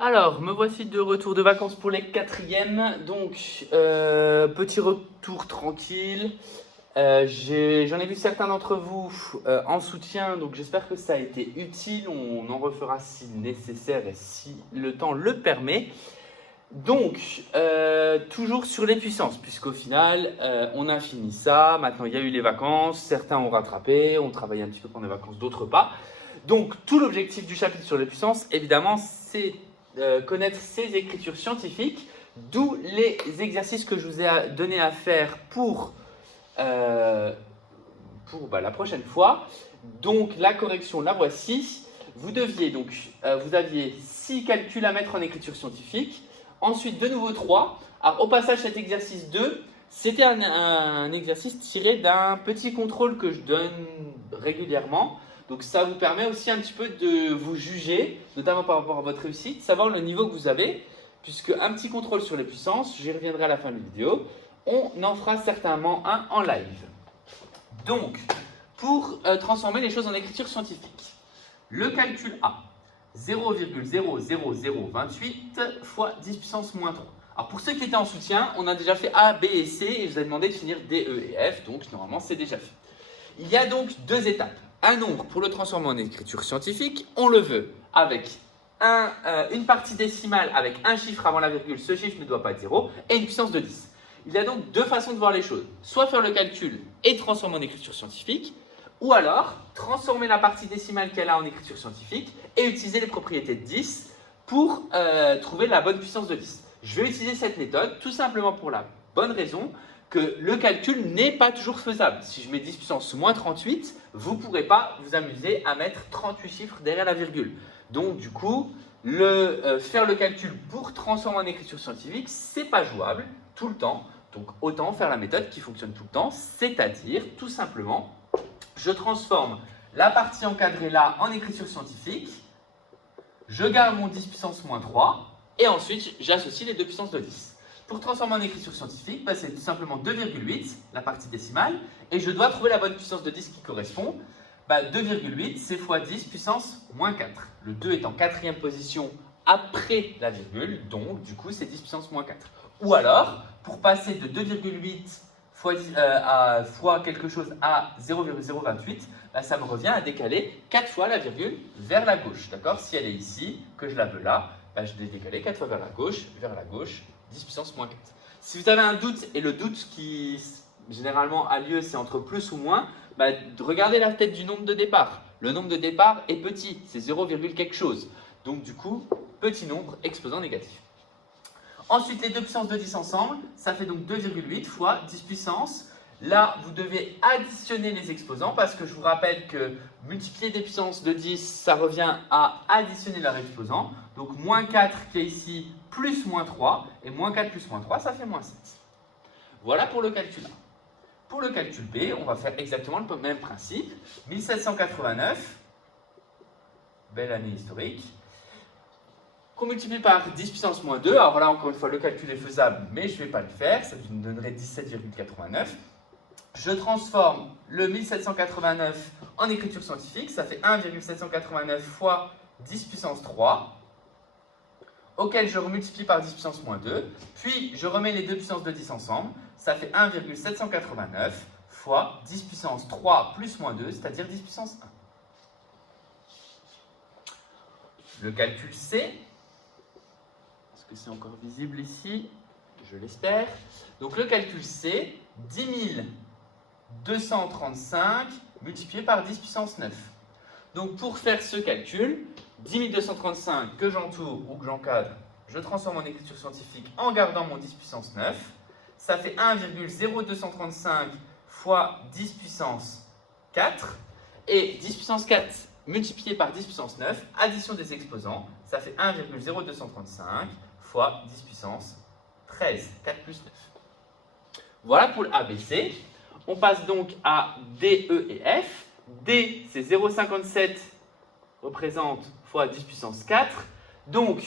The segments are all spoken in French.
Alors, me voici de retour de vacances pour les quatrièmes. Donc, petit retour tranquille. J'en ai vu certains d'entre vous en soutien, donc j'espère que ça a été utile. On en refera si nécessaire et si le temps le permet. Donc, toujours sur les puissances, puisqu'au final, on a fini ça. Maintenant, il y a eu les vacances. Certains ont rattrapé, ont travaillé un petit peu pendant les vacances, d'autres pas. Donc, tout l'objectif du chapitre sur les puissances, évidemment, c'est connaître ces écritures scientifiques, d'où les exercices que je vous ai donné à faire pour la prochaine fois. Donc, la correction, la voici. Vous aviez 6 calculs à mettre en écriture scientifique. Ensuite, de nouveau 3. Alors, au passage, cet exercice 2, c'était un exercice tiré d'un petit contrôle que je donne régulièrement. Donc, ça vous permet aussi un petit peu de vous juger, notamment par rapport à votre réussite, savoir le niveau que vous avez, puisque un petit contrôle sur les puissances, j'y reviendrai à la fin de la vidéo, on en fera certainement un en live. Donc, pour transformer les choses en écriture scientifique, le calcul A, 0,00028 fois 10 puissance moins 3. Alors pour ceux qui étaient en soutien, on a déjà fait A, B et C et je vous ai demandé de finir D, E et F, donc normalement c'est déjà fait. Il y a donc deux étapes. Un nombre, pour le transformer en écriture scientifique, on le veut avec une partie décimale avec un chiffre avant la virgule, ce chiffre ne doit pas être 0, et une puissance de 10. Il y a donc deux façons de voir les choses. Soit faire le calcul et transformer en écriture scientifique, ou alors transformer la partie décimale qu'elle a en écriture scientifique et utiliser les propriétés de 10 pour trouver la bonne puissance de 10. Je vais utiliser cette méthode tout simplement pour la bonne raison que le calcul n'est pas toujours faisable. Si je mets 10 puissance moins 38, vous ne pourrez pas vous amuser à mettre 38 chiffres derrière la virgule. Donc du coup, faire le calcul pour transformer en écriture scientifique, ce n'est pas jouable tout le temps. Donc autant faire la méthode qui fonctionne tout le temps, c'est-à-dire tout simplement, je transforme la partie encadrée là en écriture scientifique, je garde mon 10 puissance moins 3 et ensuite j'associe les deux puissances de 10. Pour transformer en écriture scientifique, c'est tout simplement 2,8, la partie décimale, et je dois trouver la bonne puissance de 10 qui correspond. 2,8 c'est fois 10 puissance moins 4. Le 2 est en quatrième position après la virgule, donc du coup c'est 10 puissance moins 4. Ou alors, pour passer de 2,8 fois quelque chose à 0,028, ça me revient à décaler 4 fois la virgule vers la gauche. D'accord? Si elle est ici, que je la veux là, je vais décaler 4 fois vers la gauche, 10 puissance moins 4. Si vous avez un doute, et le doute qui généralement a lieu, c'est entre plus ou moins, regardez la tête du nombre de départ. Le nombre de départ est petit, c'est 0, quelque chose. Donc du coup, petit nombre exposant négatif. Ensuite, les deux puissances de 10 ensemble, ça fait donc 2,8 fois 10 puissance. Là, vous devez additionner les exposants parce que je vous rappelle que multiplier des puissances de 10, ça revient à additionner leurs exposants. Donc, moins 4 qui est ici, plus moins 3. Et moins 4 plus moins 3, ça fait moins 7. Voilà pour le calcul A. Pour le calcul B, on va faire exactement le même principe. 1789, belle année historique, qu'on multiplie par 10 puissance moins 2. Alors là, encore une fois, le calcul est faisable, mais je ne vais pas le faire. Ça me donnerait 17,89. Je transforme le 1789 en écriture scientifique. Ça fait 1,789 fois 10 puissance 3, auquel je remultiplie par 10 puissance moins 2. Puis, je remets les deux puissances de 10 ensemble. Ça fait 1,789 fois 10 puissance 3 plus moins 2, c'est-à-dire 10 puissance 1. Le calcul C, est-ce que c'est encore visible ici? Je l'espère. Donc le calcul C, 10 235 multiplié par 10 puissance 9. Donc pour faire ce calcul, 10 235 que j'entoure ou que j'encadre, je transforme en écriture scientifique en gardant mon 10 puissance 9. Ça fait 1,0235 fois 10 puissance 4. Et 10 puissance 4 multiplié par 10 puissance 9, addition des exposants, ça fait 1,0235 fois 10 puissance 13, 4 plus 9. Voilà pour l'ABC. On passe donc à D, E et F. D, c'est 0,57 représente fois 10 puissance 4. Donc,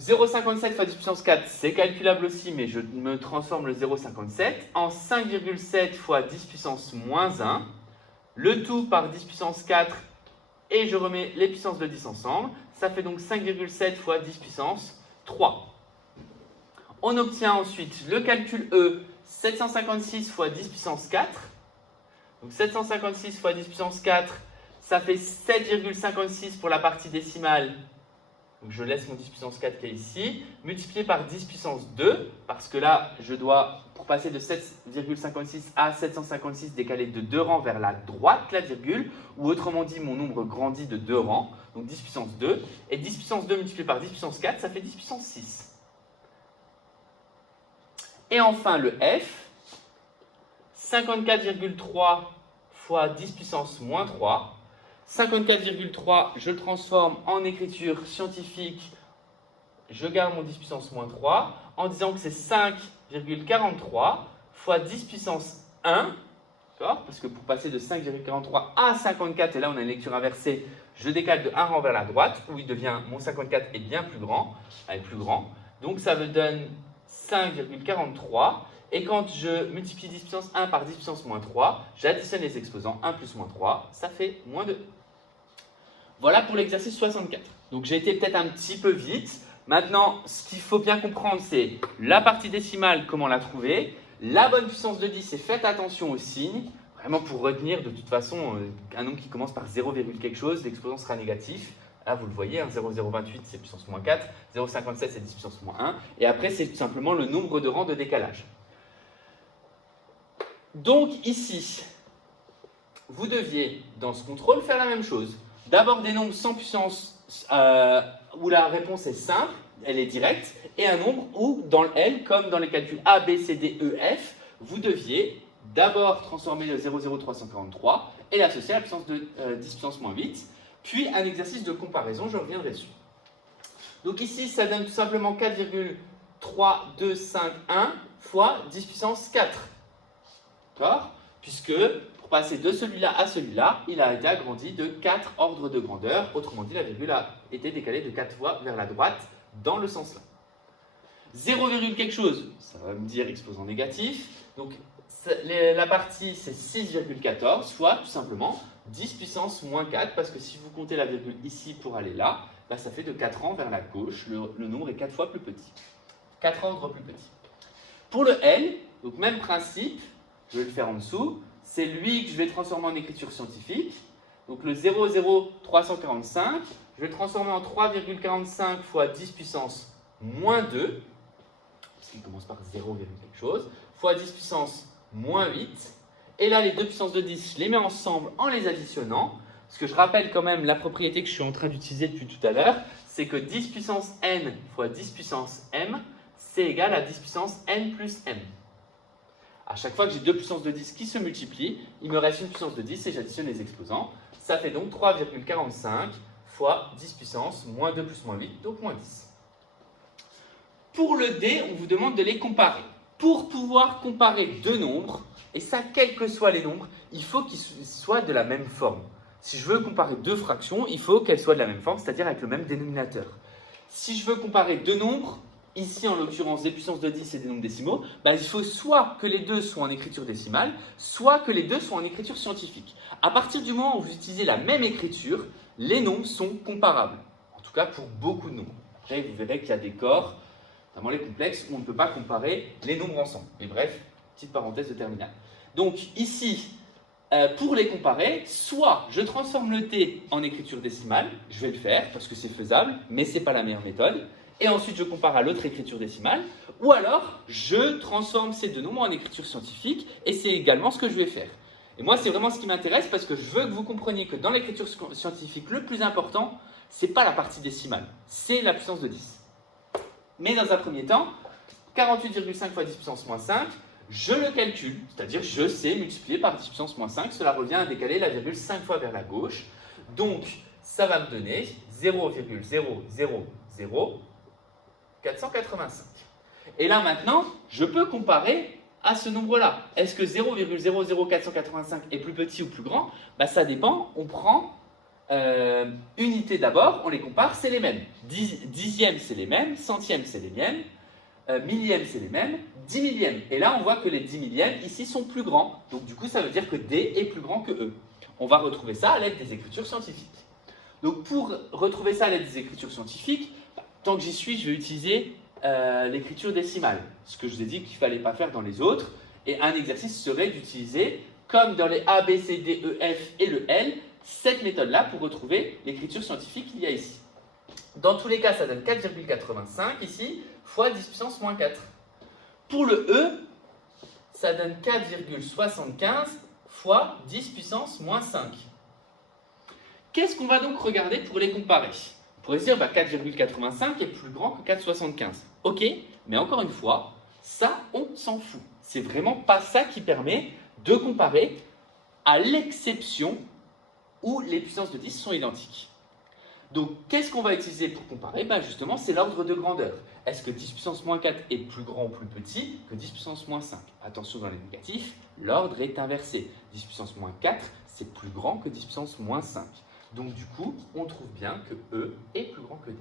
0,57 fois 10 puissance 4, c'est calculable aussi, mais je me transforme le 0,57 en 5,7 fois 10 puissance moins 1. Le tout par 10 puissance 4, et je remets les puissances de 10 ensemble. ça fait donc 5,7 fois 10 puissance 3. On obtient ensuite le calcul E, 756 fois 10 puissance 4. Donc 756 fois 10 puissance 4, ça fait 7,56 pour la partie décimale. Donc je laisse mon 10 puissance 4 qui est ici, multiplié par 10 puissance 2, parce que là, je dois, pour passer de 7,56 à 756, décaler de 2 rangs vers la droite, la virgule, ou autrement dit, mon nombre grandit de 2 rangs, donc 10 puissance 2, et 10 puissance 2 multiplié par 10 puissance 4, ça fait 10 puissance 6. Et enfin, le F, 54,3 fois 10 puissance moins 3. 54,3, je le transforme en écriture scientifique, je garde mon 10 puissance moins 3, en disant que c'est 5,43 fois 10 puissance 1, d'accord? Parce que pour passer de 5,43 à 54, et là on a une lecture inversée, je décale de 1 rang vers la droite, où il devient, mon 54 est bien plus grand, donc ça me donne 5,43, et quand je multiplie 10 puissance 1 par 10 puissance moins 3, j'additionne les exposants, 1 plus moins 3, ça fait moins 2. Voilà pour l'exercice 64. Donc j'ai été peut-être un petit peu vite. Maintenant, ce qu'il faut bien comprendre, c'est la partie décimale, comment la trouver. La bonne puissance de 10, et faites attention aux signes. Vraiment pour retenir, de toute façon, un nombre qui commence par 0, quelque chose, l'exposant sera négatif. Là, vous le voyez, 0,028 c'est puissance moins 4, 0,57 c'est 10 puissance moins 1. Et après, c'est tout simplement le nombre de rangs de décalage. Donc ici, vous deviez, dans ce contrôle, faire la même chose. D'abord des nombres sans puissance où la réponse est simple, elle est directe, et un nombre où, dans le L, comme dans les calculs A, B, C, D, E, F, vous deviez d'abord transformer le 0,0343 et l'associer à la puissance de 10 puissance moins 8, puis un exercice de comparaison, je reviendrai dessus. Donc ici, ça donne tout simplement 4,3251 fois 10 puissance 4. D'accord? Puisque pour passer de celui-là à celui-là, il a été agrandi de 4 ordres de grandeur. Autrement dit, la virgule a été décalée de 4 fois vers la droite dans le sens là. 0, quelque chose, ça va me dire exposant négatif. Donc la partie c'est 6,14, soit tout simplement 10 puissance moins 4, parce que si vous comptez la virgule ici pour aller là, bah, ça fait de 4 rangs vers la gauche, le nombre est 4 fois plus petit. 4 ordres plus petit. Pour le L, donc même principe, je vais le faire en dessous, c'est lui que je vais transformer en écriture scientifique. Donc le 0,0345, je vais le transformer en 3,45 fois 10 puissance moins 2, parce qu'il commence par 0, quelque chose, fois 10 puissance moins 8. Et là, les deux puissances de 10, je les mets ensemble en les additionnant. Parce que je rappelle quand même la propriété que je suis en train d'utiliser depuis tout à l'heure, c'est que 10 puissance n fois 10 puissance m, c'est égal à 10 puissance n plus m. À chaque fois que j'ai deux puissances de 10 qui se multiplient, il me reste une puissance de 10 et j'additionne les exposants. Ça fait donc 3,45 fois 10 puissance moins 2 plus moins 8, donc moins 10. Pour le D, on vous demande de les comparer. Pour pouvoir comparer deux nombres, et ça quels que soient les nombres, il faut qu'ils soient de la même forme. Si je veux comparer deux fractions, il faut qu'elles soient de la même forme, c'est-à-dire avec le même dénominateur. Si je veux comparer deux nombres, ici en l'occurrence des puissances de 10 et des nombres décimaux, bah, il faut soit que les deux soient en écriture décimale, soit que les deux soient en écriture scientifique. À partir du moment où vous utilisez la même écriture, les nombres sont comparables. En tout cas pour beaucoup de nombres. Après, vous verrez qu'il y a des corps, notamment les complexes, où on ne peut pas comparer les nombres ensemble. Mais bref, petite parenthèse de terminale. Donc ici, pour les comparer, soit je transforme le t en écriture décimale, je vais le faire parce que c'est faisable, mais ce n'est pas la meilleure méthode, et ensuite je compare à l'autre écriture décimale, ou alors je transforme ces deux nombres en écriture scientifique, et c'est également ce que je vais faire. Et moi, c'est vraiment ce qui m'intéresse parce que je veux que vous compreniez que dans l'écriture scientifique, le plus important, ce n'est pas la partie décimale, c'est la puissance de 10. Mais dans un premier temps, 48,5 fois 10 puissance moins 5, je le calcule, c'est-à-dire je sais multiplier par 10 puissance moins 5, cela revient à décaler la virgule 5 fois vers la gauche. Donc, ça va me donner 0,000485. Et là maintenant, je peux comparer à ce nombre-là. Est-ce que 0,00485 est plus petit ou plus grand? Bah, ça dépend, on prend unité d'abord, on les compare, c'est les mêmes. Dixième, c'est les mêmes, centième, c'est les mêmes. Millième, c'est les mêmes, 10 millièmes. Et là, on voit que les 10 millièmes, ici, sont plus grands. Donc, du coup, ça veut dire que D est plus grand que E. On va retrouver ça à l'aide des écritures scientifiques. Donc pour retrouver ça à l'aide des écritures scientifiques, tant que j'y suis, je vais utiliser l'écriture décimale, ce que je vous ai dit qu'il ne fallait pas faire dans les autres. Et un exercice serait d'utiliser, comme dans les A, B, C, D, E, F et le L, cette méthode-là pour retrouver l'écriture scientifique qu'il y a ici. Dans tous les cas, ça donne 4,85 ici, fois 10 puissance moins 4. Pour le E, ça donne 4,75 fois 10 puissance moins 5. Qu'est-ce qu'on va donc regarder pour les comparer? On pourrait se dire 4,85 est plus grand que 4,75. Ok, mais encore une fois, ça, on s'en fout. C'est vraiment pas ça qui permet de comparer, à l'exception où les puissances de 10 sont identiques. Donc, qu'est-ce qu'on va utiliser pour comparer? Justement, c'est l'ordre de grandeur. Est-ce que 10 puissance moins 4 est plus grand ou plus petit que 10 puissance moins 5? Attention dans les négatifs, l'ordre est inversé. 10 puissance moins 4, c'est plus grand que 10 puissance moins 5. Donc, du coup, on trouve bien que E est plus grand que D.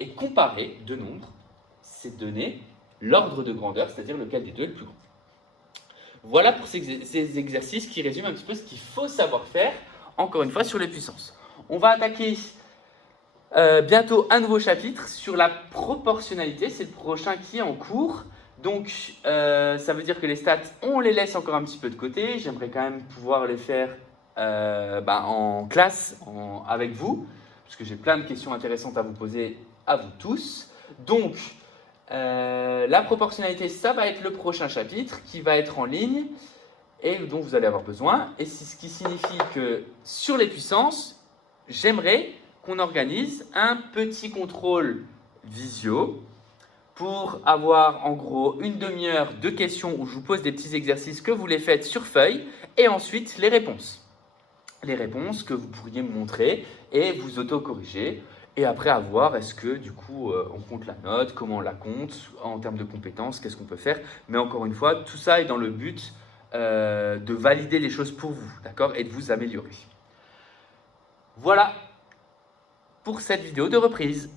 Et comparer deux nombres, c'est donner l'ordre de grandeur, c'est-à-dire lequel des deux est le plus grand. Voilà pour ces exercices qui résument un petit peu ce qu'il faut savoir faire, encore une fois, sur les puissances. On va attaquer bientôt un nouveau chapitre sur la proportionnalité, c'est le prochain qui est en cours. Donc, ça veut dire que les stats, on les laisse encore un petit peu de côté. J'aimerais quand même pouvoir les faire en classe avec vous, parce que j'ai plein de questions intéressantes à vous poser à vous tous. Donc, la proportionnalité, ça va être le prochain chapitre qui va être en ligne et dont vous allez avoir besoin. Et c'est ce qui signifie que sur les puissances, j'aimerais qu'on organise un petit contrôle visio pour avoir en gros une demi-heure de questions où je vous pose des petits exercices que vous les faites sur feuille et ensuite les réponses. Les réponses que vous pourriez me montrer et vous auto-corriger. Et après, à voir, est-ce que du coup, on compte la note, comment on la compte, en termes de compétences, qu'est-ce qu'on peut faire. Mais encore une fois, tout ça est dans le but de valider les choses pour vous, d'accord, et de vous améliorer. Voilà pour cette vidéo de reprise.